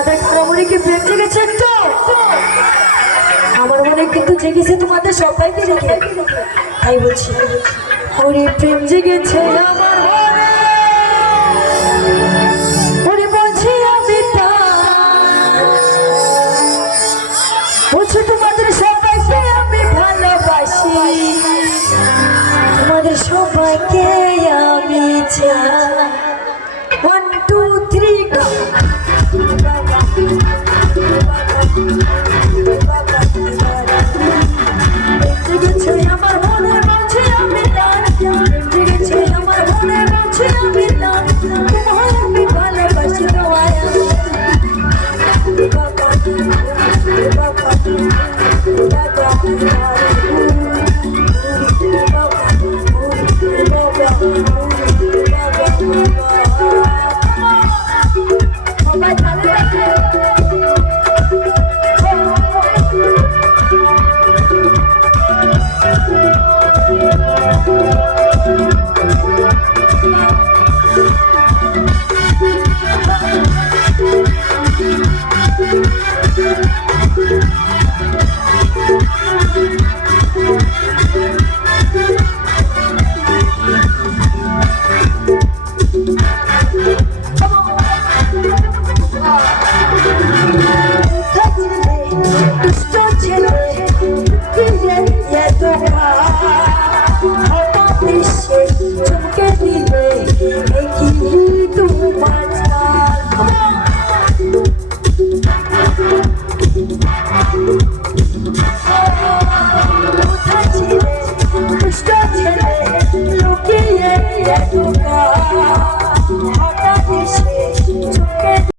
তোমাদের মনে কি প্রেম জেগেছে একটু? আমার মনে কিন্তু জেগেছে তোমাদের সবাইকে রেখে, তাই বলছি ওরে প্রেম জেগেছে আমার মনে। ওরে বলছি আমি বলছি তোমাদের সবাইকে আমি ভালোবাসি, তোমাদের সবাইকে আমি চাই। 1 2 3 গো। জেগেছে আমার মনে বলছি আমি আমার মনে বলছি আমি